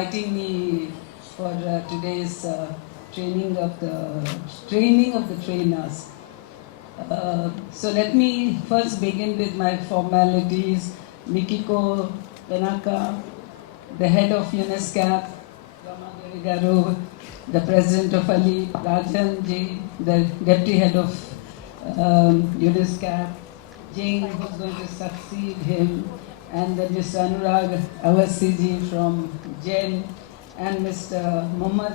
inviting me for today's training of the trainers. So let me first begin with my formalities. Mikiko Benaka, the head of UNESCAP, Rama Garu, the president of Ali, Rajan Ji, the deputy head of UNESCAP, Jing, who's going to succeed him, and then Mr. Anurag Awasiji from JEN, and Mr. Mohammad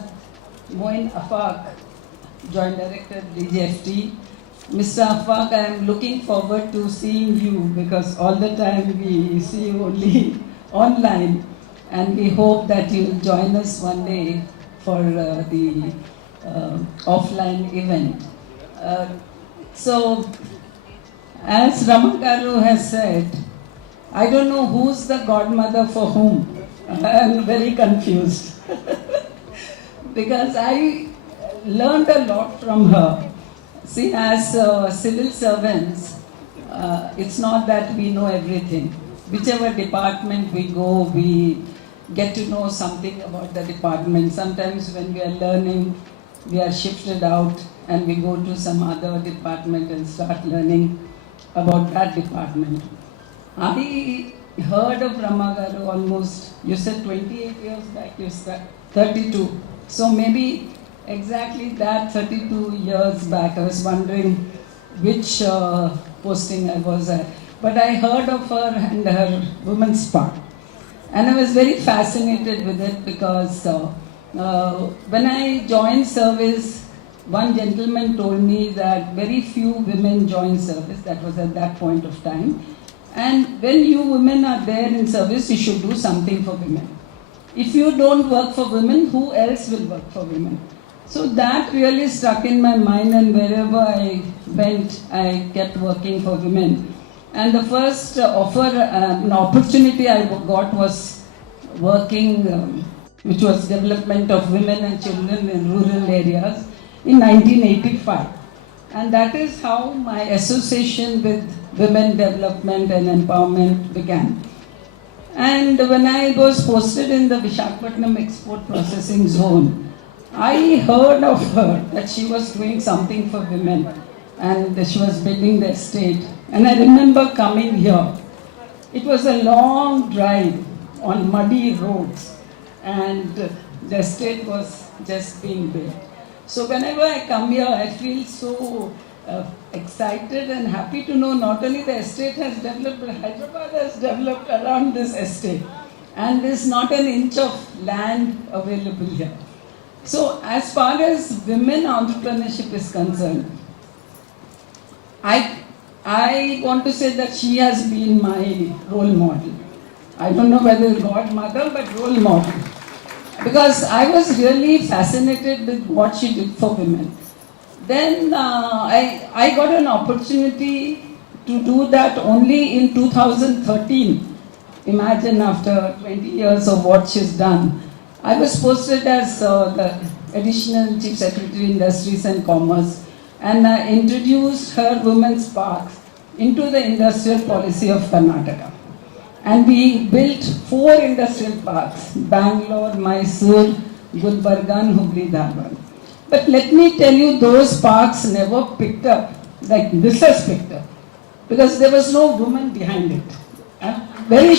Moin Afaq, Joint Director DGFT. Mr. Afaq, I am looking forward to seeing you because all the time we see you only online, and we hope that you will join us one day for the offline event. So, as Ramagaru has said, I don't know who's the godmother for whom. I'm very confused because I learned a lot from her. See, as civil servants, it's not that we know everything. Whichever department we go, we get to know something about the department. Sometimes when we are learning, we are shifted out and we go to some other department and start learning about that department. I heard of Ramagaru almost, you said 28 years back, you said 32. So maybe exactly that 32 years back, I was wondering which posting I was at. But I heard of her and her women's part. And I was very fascinated with it because when I joined service, one gentleman told me that very few women join service. That was at that point of time. And when you women are there in service, you should do something for women. If you don't work for women, who else will work for women? So that really stuck in my mind, and wherever I went, I kept working for women. And the first an opportunity I got was working, which was development of women and children in rural areas in 1985. And that is how my association with women development and empowerment began. And when I was posted in the Visakhapatnam Export Processing Zone, I heard of her that she was doing something for women and she was building the estate. And I remember coming here. It was a long drive on muddy roads and the estate was just being built. So whenever I come here, I feel so excited and happy to know not only the estate has developed, but Hyderabad has developed around this estate. And there's not an inch of land available here. So as far as women entrepreneurship is concerned, I want to say that she has been my role model. I don't know whether godmother, but role model. Because I was really fascinated with what she did for women. Then I got an opportunity to do that only in 2013. Imagine after 20 years of what she's done. I was posted as the Additional Chief Secretary Industries and Commerce, and I introduced her women's parks into the industrial policy of Karnataka. And we built 4 industrial parks, Bangalore, Mysore, Gulbarga and Hubli Dharwad. But let me tell you, those parks never picked up like this has picked up, because there was no woman behind it. I'm very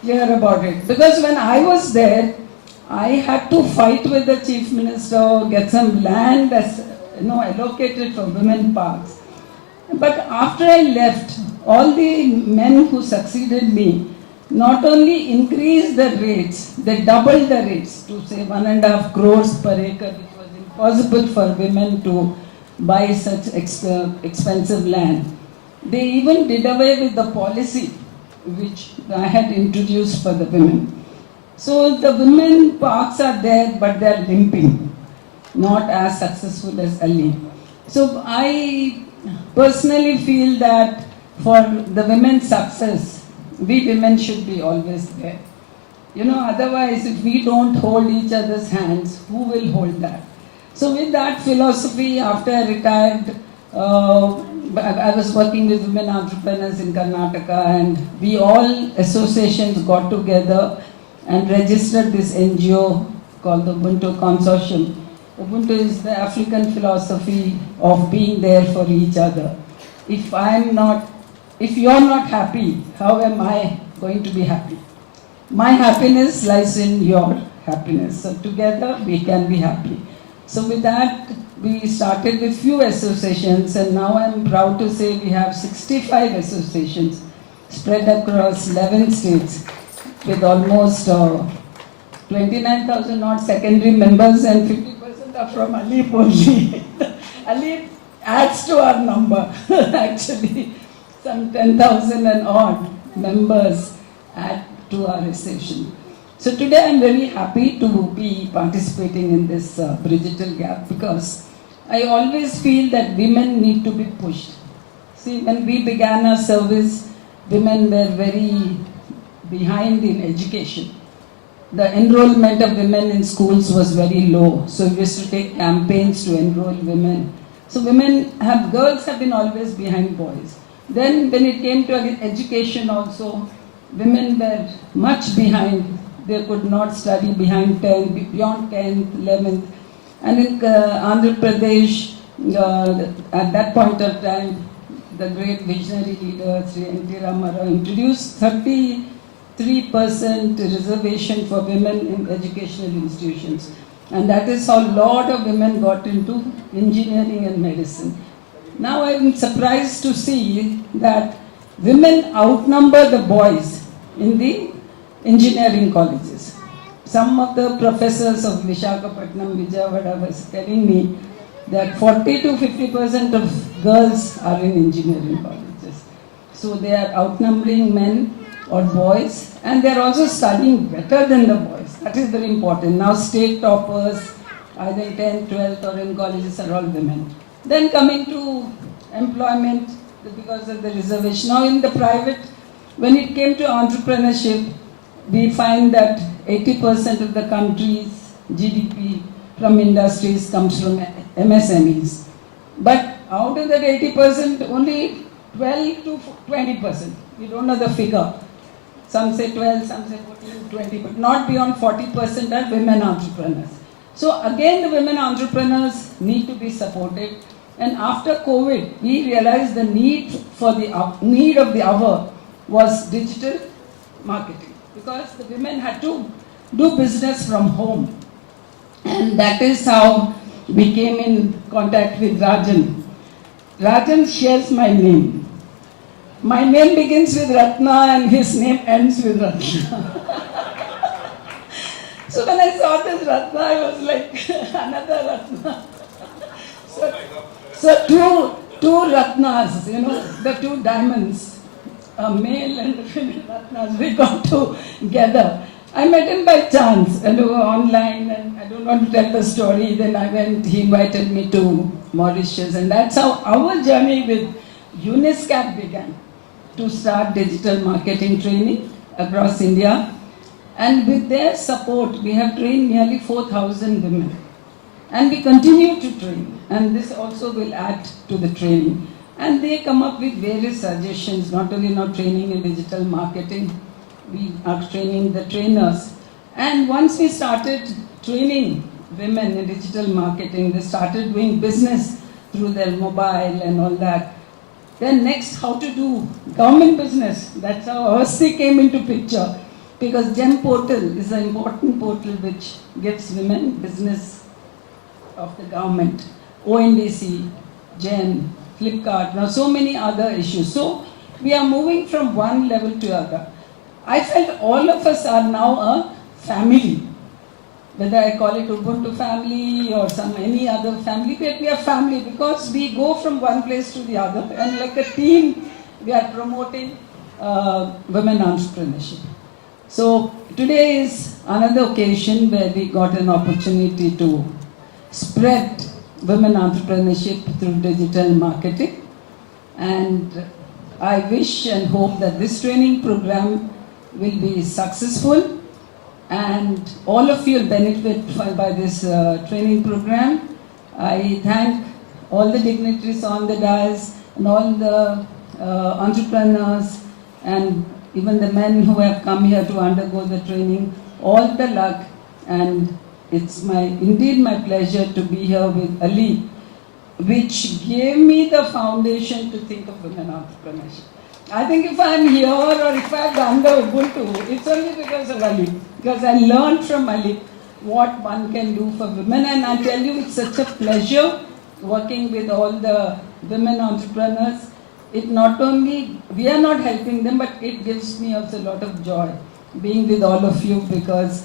clear about it. Because when I was there, I had to fight with the Chief Minister, get some land allocated for women parks. But after I left, all the men who succeeded me not only increased the rates, they doubled the rates to say 1.5 crores per acre, which was impossible for women to buy such expensive land. They even did away with the policy which I had introduced for the women. So the women parks are there, but they are limping, not as successful as Ali. So I personally feel that for the women's success, we women should be always there. Otherwise, if we don't hold each other's hands, who will hold that? So with that philosophy, after I retired, I was working with women entrepreneurs in Karnataka, and we all associations got together and registered this NGO called the Ubuntu Consortium. Ubuntu is the African philosophy of being there for each other. If you're not happy, how am I going to be happy? My happiness lies in your happiness. So together we can be happy. So with that, we started with few associations, and now I'm proud to say we have 65 associations spread across 11 states with almost 29,000 odd secondary members, and 50% are from Alip only. Alip adds to our number, actually. Some 10,000 and odd members add to our association. So today I'm very happy to be participating in this digital gap, because I always feel that women need to be pushed. See, when we began our service, women were very behind in education. The enrollment of women in schools was very low. So we used to take campaigns to enroll women. So girls have been always behind boys. Then when it came to education also, women were much behind. They could not study beyond 10th, 11th. And in Andhra Pradesh, at that point of time, the great visionary leader, Sri N.T. Ramarao, introduced 33% reservation for women in educational institutions. And that is how a lot of women got into engineering and medicine. Now I'm surprised to see that women outnumber the boys in the engineering colleges. Some of the professors of Visakhapatnam, Vijayawada was telling me that 40 to 50% of girls are in engineering colleges. So they are outnumbering men or boys, and they are also studying better than the boys. That is very important. Now state toppers, either in 10th, 12th or in colleges, are all women. Then coming to employment, because of the reservation. Now in the private, when it came to entrepreneurship, we find that 80% of the country's GDP from industries comes from MSMEs. But out of that 80%, only 12 to 20%. We don't know the figure. Some say 12, some say 14, 20, but not beyond 40% are women entrepreneurs. So again, the women entrepreneurs need to be supported. And after COVID, we realized the need of the hour was digital marketing, because the women had to do business from home. And that is how we came in contact with Rajan. Rajan shares my name. My name begins with Ratna and his name ends with Ratna. So when I saw this Ratna, I was like, another Ratna. So two Ratnas, the two diamonds, a male and a female Ratnas, we got together. I met him by chance, online, and I don't want to tell the story. Then he invited me to Mauritius, and that's how our journey with UNISCAP began, to start digital marketing training across India. And with their support, we have trained nearly 4,000 women. And we continue to train, and this also will add to the training. And they come up with various suggestions, not only training in digital marketing, we are training the trainers. And once we started training women in digital marketing, they started doing business through their mobile and all that. Then next, how to do government business. That's how Avasti came into picture, because GEM portal is an important portal which gives women business of the government. ONDC, GEM, Flipkart, now so many other issues. So we are moving from one level to other. I felt all of us are now a family. Whether I call it Ubuntu family or any other family, but we are family because we go from one place to the other, and like a team, we are promoting women entrepreneurship. So today is another occasion where we got an opportunity to spread women entrepreneurship through digital marketing, and I wish and hope that this training program will be successful, and all of you will benefit by this training program. I thank all the dignitaries on the dais and all the entrepreneurs and even the men who have come here to undergo the training. all the luck, and it's indeed my pleasure to be here with Ali, which gave me the foundation to think of women entrepreneurship. I think if I'm here or if I've done the Ubuntu, it's only because of Ali. Because I learned from Ali what one can do for women. And I tell you, it's such a pleasure working with all the women entrepreneurs. It not only, we are not helping them, but it gives me also a lot of joy being with all of you, because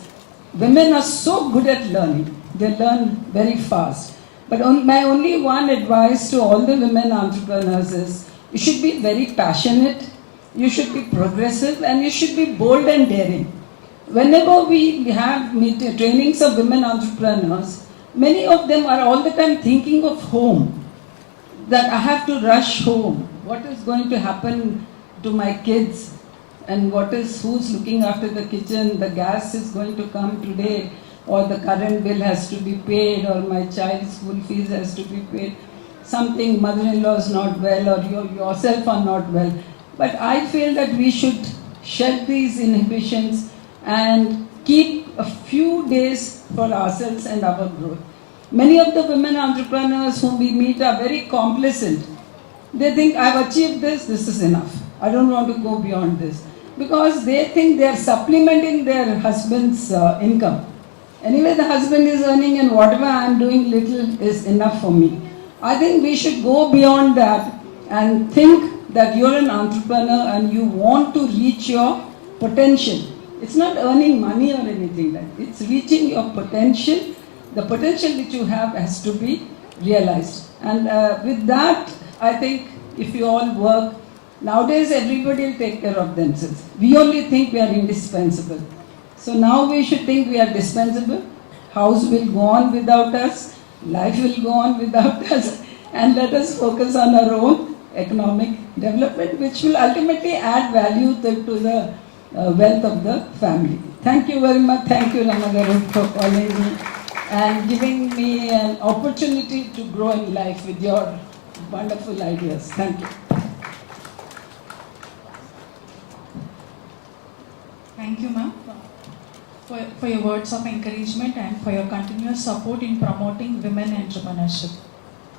women are so good at learning. They learn very fast. But my only one advice to all the women entrepreneurs is, you should be very passionate, you should be progressive, and you should be bold and daring. Whenever we have trainings of women entrepreneurs, many of them are all the time thinking of home, that I have to rush home. What is going to happen to my kids? And who's looking after the kitchen? The gas is going to come today, or the current bill has to be paid, or my child's school fees has to be paid. Something, mother-in-law is not well, or you yourself are not well. But I feel that we should shed these inhibitions and keep a few days for ourselves and our growth. Many of the women entrepreneurs whom we meet are very complacent. They think, I've achieved this, this is enough. I don't want to go beyond this. Because they think they are supplementing their husband's income. Anyway, the husband is earning, and whatever I am doing little is enough for me. I think we should go beyond that and think that you're an entrepreneur and you want to reach your potential. It's not earning money or anything like that. It's reaching your potential. The potential which you have has to be realized. And with that, I think if you all work, nowadays everybody will take care of themselves. We only think we are indispensable. So now we should think we are dispensable. House will go on without us. Life will go on without us, and let us focus on our own economic development, which will ultimately add value to the wealth of the family. Thank you very much. Thank you, Ramagaru, for calling me and giving me an opportunity to grow in life with your wonderful ideas. Thank you. Thank you, ma'am, for your words of encouragement and for your continuous support in promoting women entrepreneurship.